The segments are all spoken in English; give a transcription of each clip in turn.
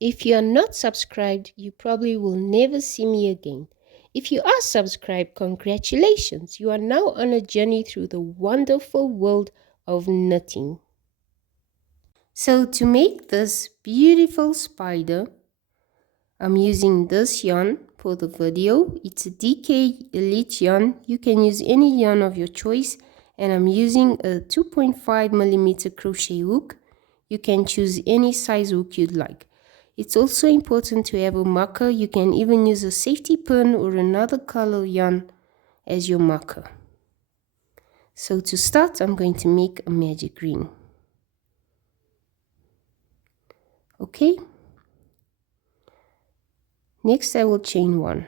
If you are not subscribed, you probably will never see me again. If you are subscribed, congratulations! You are now on a journey through the wonderful world of knitting. So to make this beautiful spider, I'm using this yarn for the video. It's a DK Elite yarn. You can use any yarn of your choice. And I'm using a 2.5mm crochet hook. You can choose any size hook you'd like. It's also important to have a marker. You can even use a safety pin or another color yarn as your marker. So to start, I'm going to make a magic ring. Okay. Next, I will chain 1.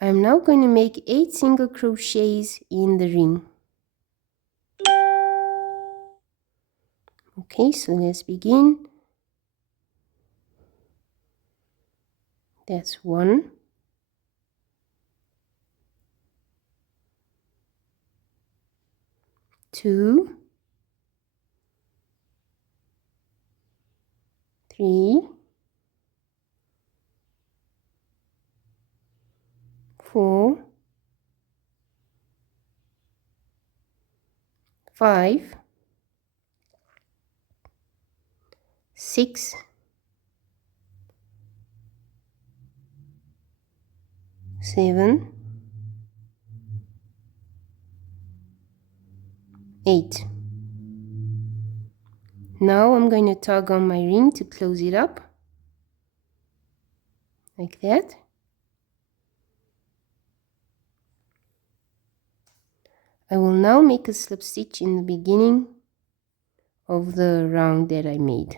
I'm now going to make 8 single crochets in the ring. Okay, so let's begin. That's 1. 2, 3, 4, 5, 6, 7, 8. Now I'm going to tug on my ring to close it up, like that. I will now make a slip stitch in the beginning of the round that I made.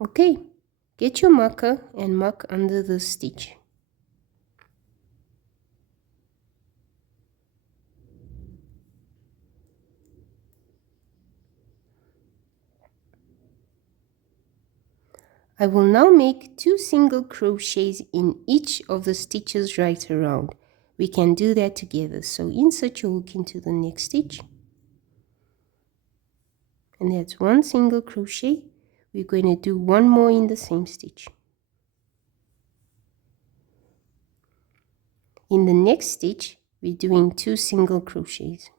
Okay, get your marker and mark under the stitch. I will now make 2 single crochets in each of the stitches right around. We can do that together. So insert your hook into the next stitch. And that's 1 single crochet. We're going to do 1 more in the same stitch. In the next stitch, we're doing 2 single crochets.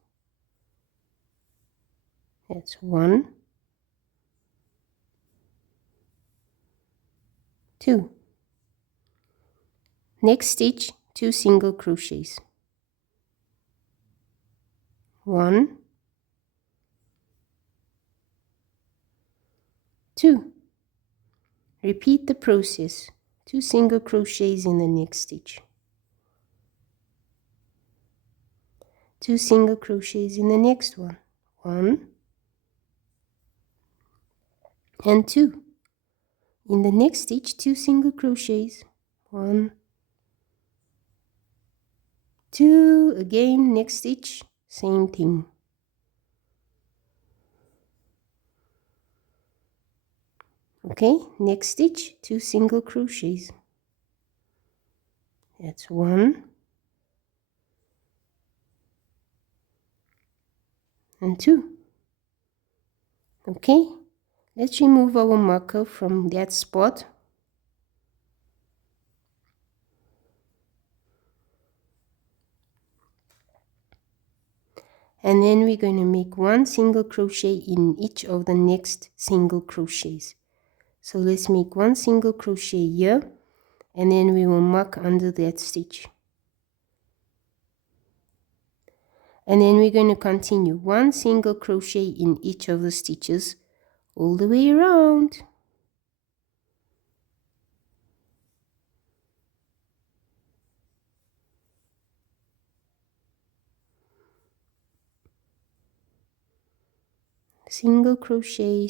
That's 1, 2. Next stitch, 2 single crochets. 1, 2. Repeat the process. 2 single crochets in the next stitch. 2 single crochets in the next one. 1 and 2. In the next stitch, 2 single crochets. 1, 2. Again, next stitch, same thing. Okay, next stitch, 2 single crochets. That's 1 and 2. Okay, let's remove our marker from that spot. And then we're going to make 1 single crochet in each of the next single crochets. So let's make 1 single crochet here, and then we will mark under that stitch. And then we're going to continue 1 single crochet in each of the stitches all the way around. Single crochet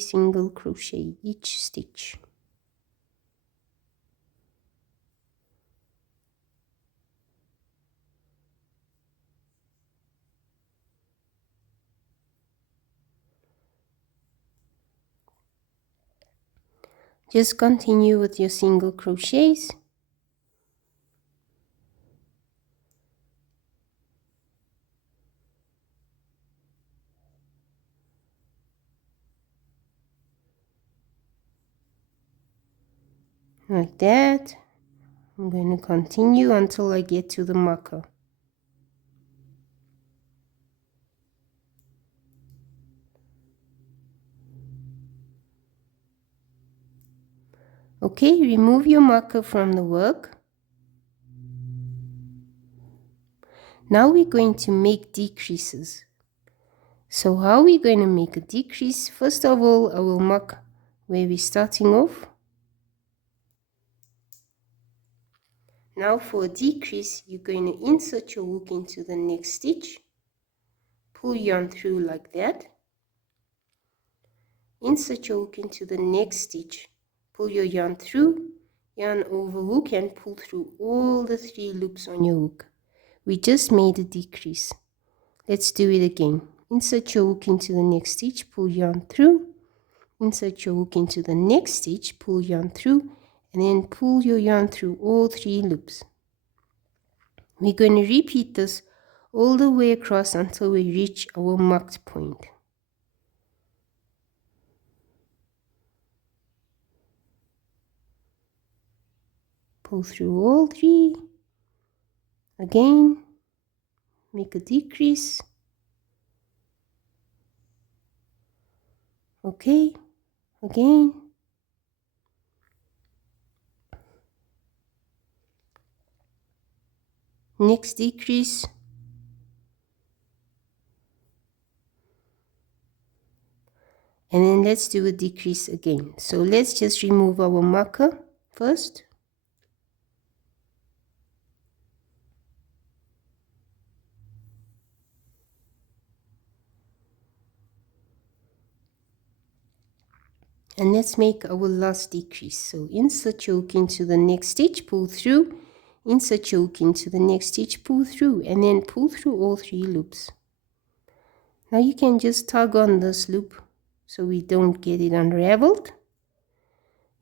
each stitch. Just continue with your single crochets. Like that. I'm going to continue until I get to the marker. Okay, remove your marker from the work. Now we're going to make decreases. So how are we going to make a decrease? First of all, I will mark where we're starting off. Now for a decrease, you're going to insert your hook into the next stitch. Pull yarn through like that. Insert your hook into the next stitch. Pull your yarn through, yarn over hook and pull through all the 3 loops on your hook. We just made a decrease. Let's do it again. Insert your hook into the next stitch, pull yarn through. Insert your hook into the next stitch, pull yarn through, and then pull your yarn through all 3 loops. We're going to repeat this all the way across until we reach our marked point. Pull through all 3. Again, make a decrease. Okay, again. Next decrease. And then let's do a decrease again. So let's just remove our marker first. And let's make our last decrease. So insert your hook into the next stitch, pull through, insert your hook into the next stitch, pull through, and then pull through all 3 loops. Now you can just tug on this loop so we don't get it unraveled.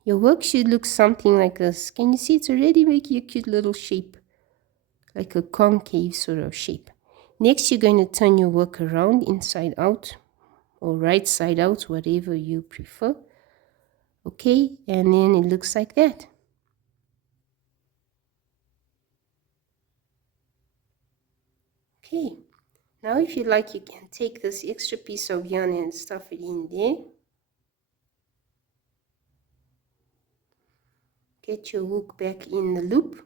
Your work should look something like this. Can you see it's already making a cute little shape, like a concave sort of shape. Next, you're going to turn your work around inside out or right side out, whatever you prefer. Okay, and then it looks like that. Okay, now if you like, you can take this extra piece of yarn and stuff it in there. Get your hook back in the loop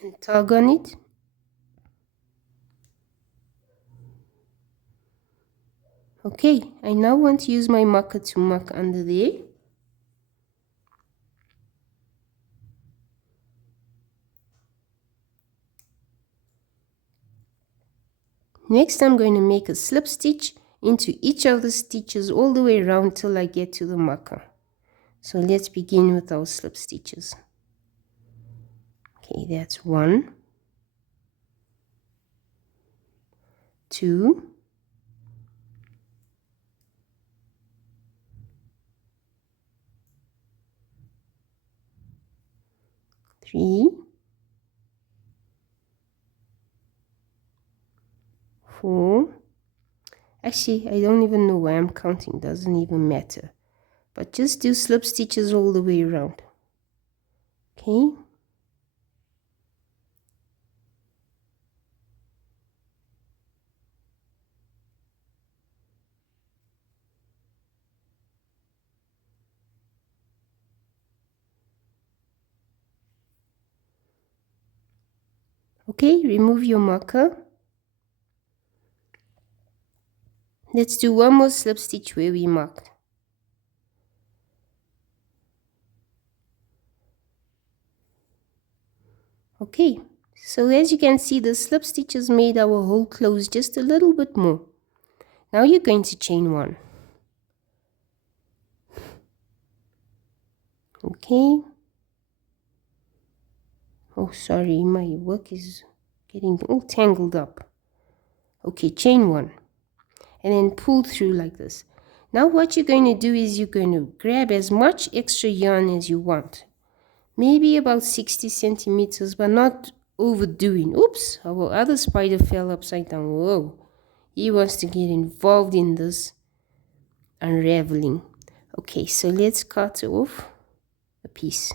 and tug on it. Okay, I now want to use my marker to mark under there. Next, I'm going to make a slip stitch into each of the stitches all the way around till I get to the marker. So let's begin with our slip stitches. Okay, that's 1, 2, 3, 4. Actually, I don't even know why I'm counting, doesn't even matter. But just do slip stitches all the way around. Okay. Okay, remove your marker. Let's do one more slip stitch where we marked. Okay, so as you can see, the slip stitches made our hole close just a little bit more. Now you're going to chain 1. Okay. Oh, sorry, my work is getting all tangled up. Okay, chain 1. And then pull through like this. Now what you're going to do is you're going to grab as much extra yarn as you want. Maybe about 60 centimeters, but not overdoing. Oops, our other spider fell upside down. Whoa, he wants to get involved in this unraveling. Okay, so let's cut off a piece.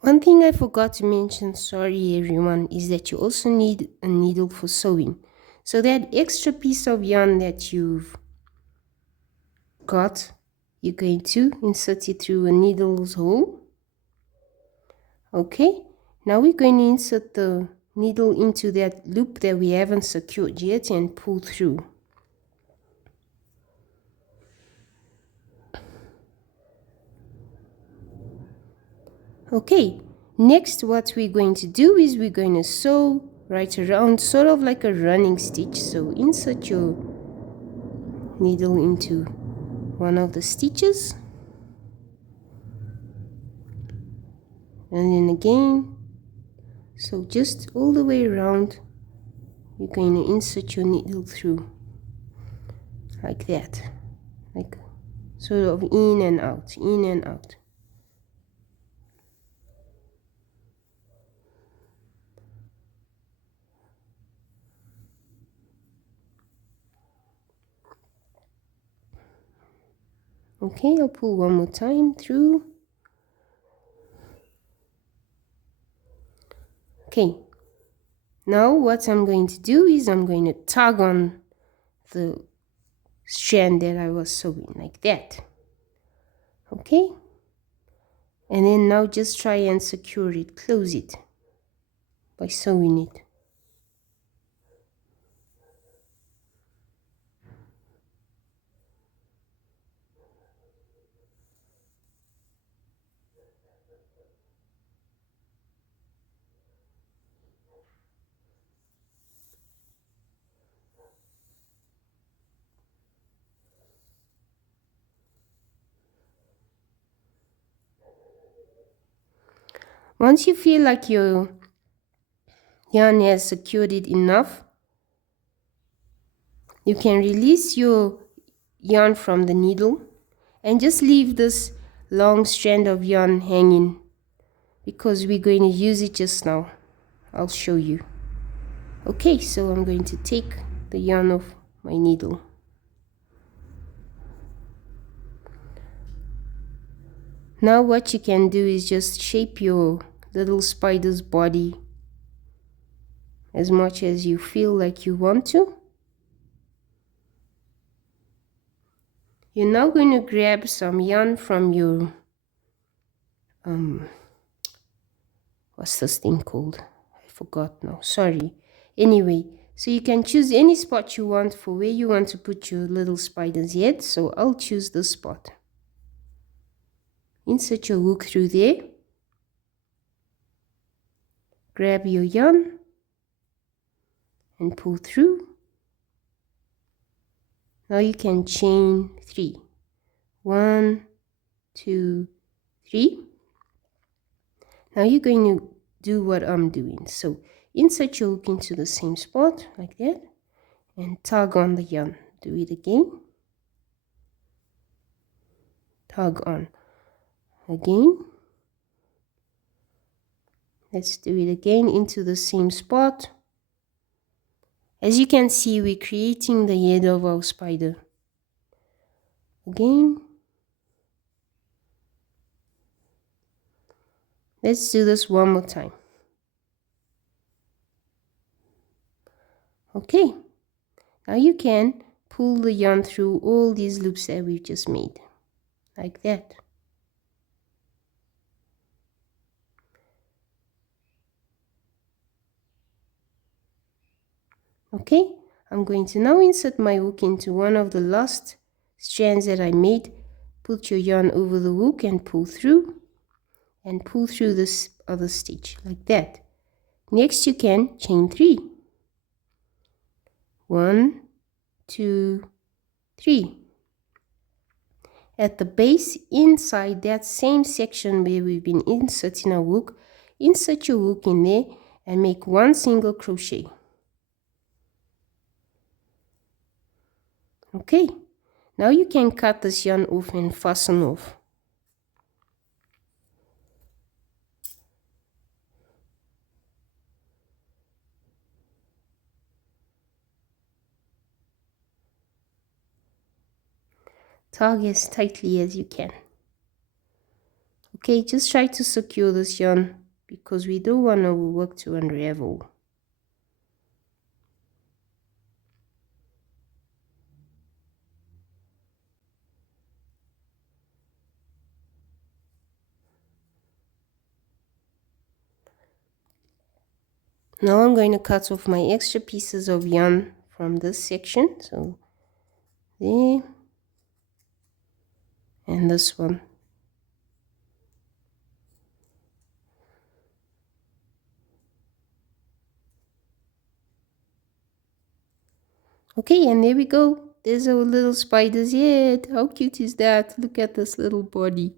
One thing I forgot to mention, sorry everyone, is that you also need a needle for sewing. So that extra piece of yarn that you've got, you're going to insert it through a needle's hole. Okay, now we're going to insert the needle into that loop that we haven't secured yet and pull through. Okay, next what we're going to do is we're going to sew right around, sort of like a running stitch. So insert your needle into one of the stitches, and then again, so just all the way around you're going to insert your needle through like that, like sort of in and out, in and out. Okay, I'll pull one more time through. Okay, now what I'm going to do is I'm going to tug on the strand that I was sewing like that. Okay, and then now just try and secure it, close it by sewing it. Once you feel like your yarn has secured it enough, you can release your yarn from the needle and just leave this long strand of yarn hanging, because we're going to use it just now. I'll show you. Okay, so I'm going to take the yarn off my needle. Now what you can do is just shape your little spider's body as much as you feel like you want to. You're now going to grab some yarn from your what's this thing called? I forgot now, sorry. Anyway, so you can choose any spot you want for where you want to put your little spider's head. So I'll choose this spot. Insert your hook through there. Grab your yarn and pull through. Now you can chain 3. 1, 2, 3. Now you're going to do what I'm doing. So insert your hook into the same spot like that and tug on the yarn. Do it again. Tug on again. Let's do it again into the same spot. As you can see, we're creating the head of our spider. Again. Let's do this one more time. Okay. Now you can pull the yarn through all these loops that we've just made. Like that. Okay, I'm going to now insert my hook into one of the last strands that I made. Put your yarn over the hook and pull through this other stitch like that. Next you can chain 3. 1, 2, 3. At the base, inside that same section where we've been inserting our hook, insert your hook in there and make one single crochet. Okay, now you can cut this yarn off and fasten off. Tug as tightly as you can. Okay, just try to secure this yarn because we don't want our work to unravel. Now I'm going to cut off my extra pieces of yarn from this section. So there and this one. Okay, and there we go. There's our little spider's head. How cute is that? Look at this little body.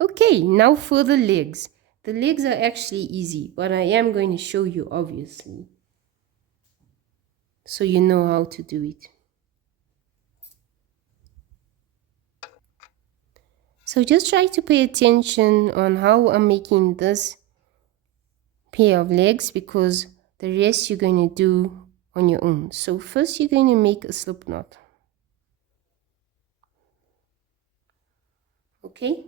Okay, now for the legs. The legs are actually easy, but I am going to show you obviously, so you know how to do it. So just try to pay attention on how I'm making this pair of legs, because the rest you're going to do on your own. So first you're going to make a slip knot. Okay.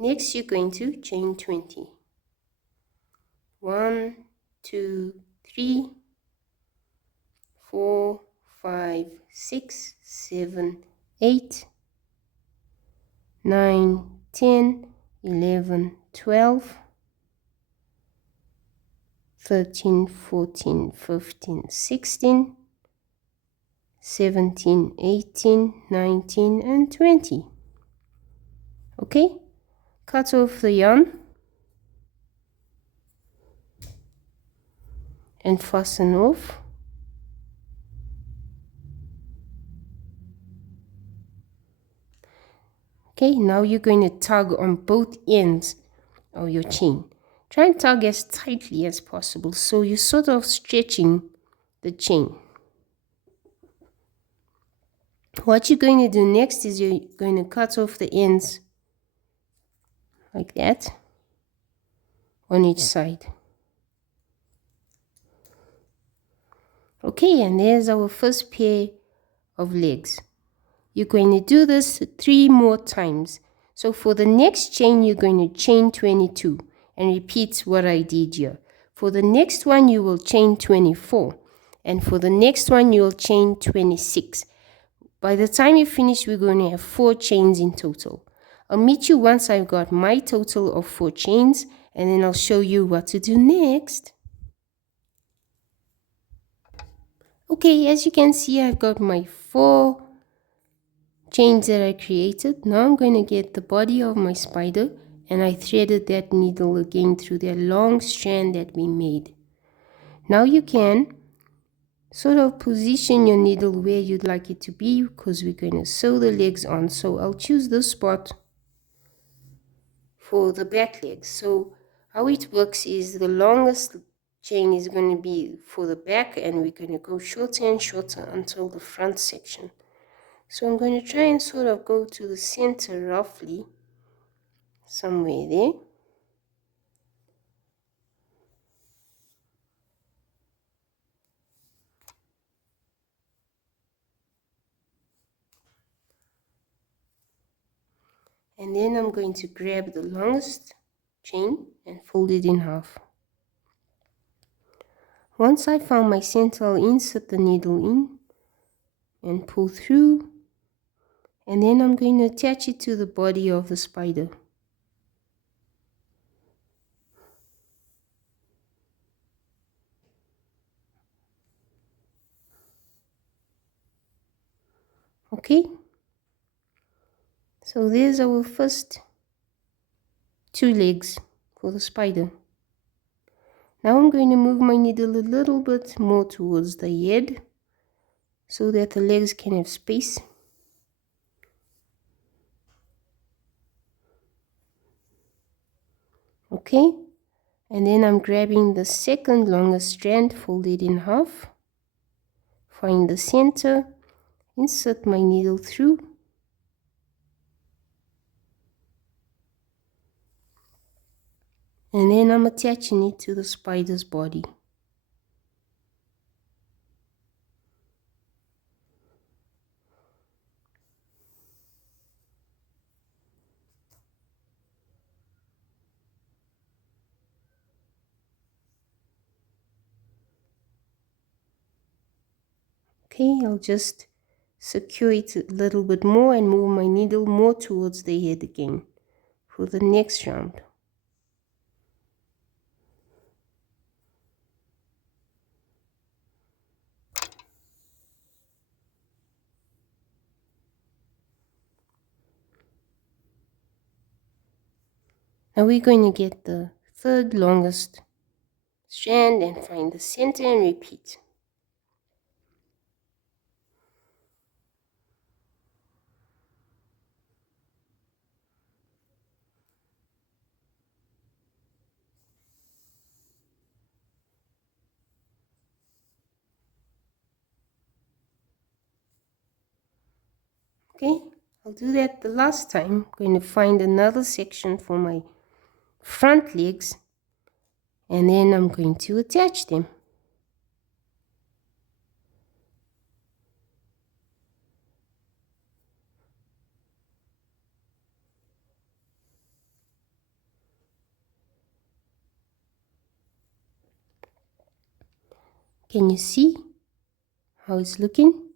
Next you're going to chain 20. 1, 2, 3, 4, 5, 6, 7, 8, 9, 10, 11, 12, 13, 14, 15, 16, 17, 18, 19, and 20. Okay, cut off the yarn and fasten off. Okay, now you're going to tug on both ends of your chain. Try and tug as tightly as possible, so you're sort of stretching the chain. What you're going to do next is you're going to cut off the ends like that on each side. Okay, and there's our first pair of legs. You're going to do this 3 more times. So for the next chain, you're going to chain 22 and repeat what I did here. For the next one, you will chain 24. And for the next one, you'll chain 26. By the time you finish, we're going to have 4 chains in total. I'll meet you once I've got my total of 4 chains, and then I'll show you what to do next. Okay, as you can see, I've got my 4 chains that I created. Now I'm going to get the body of my spider, and I threaded that needle again through that long strand that we made. Now you can sort of position your needle where you'd like it to be, because we're going to sew the legs on. So I'll choose this spot for the back legs. So how it works is the longest chain is going to be for the back, and we're going to go shorter and shorter until the front section. So I'm going to try and sort of go to the center roughly, somewhere there. And then I'm going to grab the longest chain and fold it in half. Once I found my center, I'll insert the needle in and pull through, and then I'm going to attach it to the body of the spider. Okay, so there's our first 2 legs for the spider. Now I'm going to move my needle a little bit more towards the head so that the legs can have space. Okay, and then I'm grabbing the second longest strand, fold it in half, find the center, insert my needle through, and then I'm attaching it to the spider's body. Okay, I'll just secure it a little bit more and move my needle more towards the head again for the next round. Now we're going to get the third longest strand and find the center and repeat. Okay, I'll do that the last time. I'm going to find another section for my front legs, and then I'm going to attach them. Can you see how it's looking?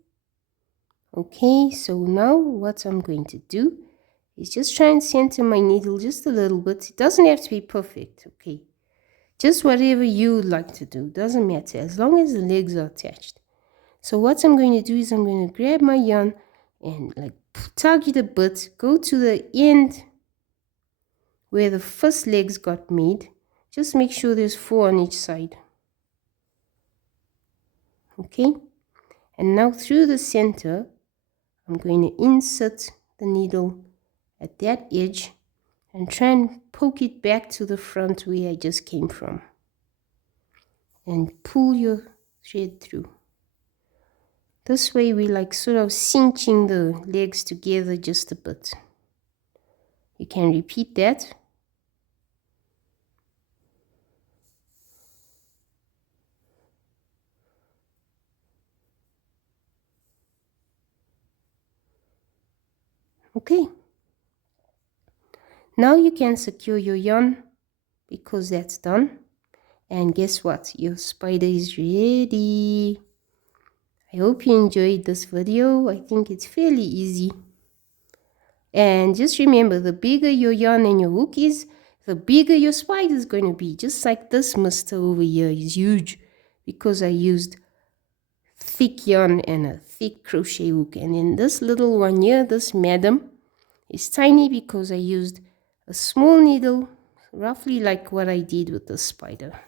Okay, so now what I'm going to do is just try and center my needle just a little bit. It doesn't have to be perfect, okay? Just whatever you like to do, doesn't matter, as long as the legs are attached. So what I'm going to do is I'm going to grab my yarn and like tug it a bit, go to the end where the first legs got made. Just make sure there's 4 on each side. Okay, and now through the center, I'm going to insert the needle at that edge and try and poke it back to the front where I just came from. And pull your thread through. This way we like sort of cinching the legs together just a bit. You can repeat that. Okay. Now you can secure your yarn because that's done. And guess what? Your spider is ready. I hope you enjoyed this video. I think it's fairly easy. And just remember, the bigger your yarn and your hook is, the bigger your spider is going to be. Just like this mister over here is huge because I used thick yarn and a thick crochet hook. And then this little one here, this madam, is tiny because I used a small needle, roughly like what I did with the spider,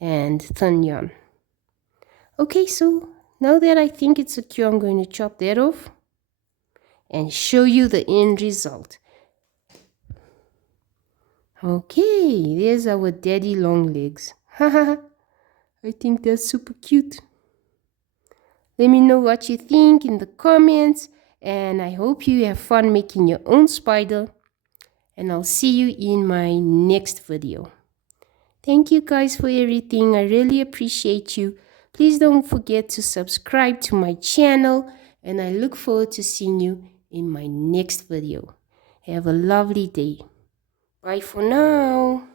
and thin yarn. Okay, so now that I think it's secure, I'm going to chop that off and show you the end result. Okay, there's our daddy long legs. Haha, I think that's super cute. Let me know what you think in the comments, and I hope you have fun making your own spider, and I'll see you in my next video. Thank you guys for everything. I really appreciate you. Please don't forget to subscribe to my channel, and I look forward to seeing you in my next video. Have a lovely day. Bye for now.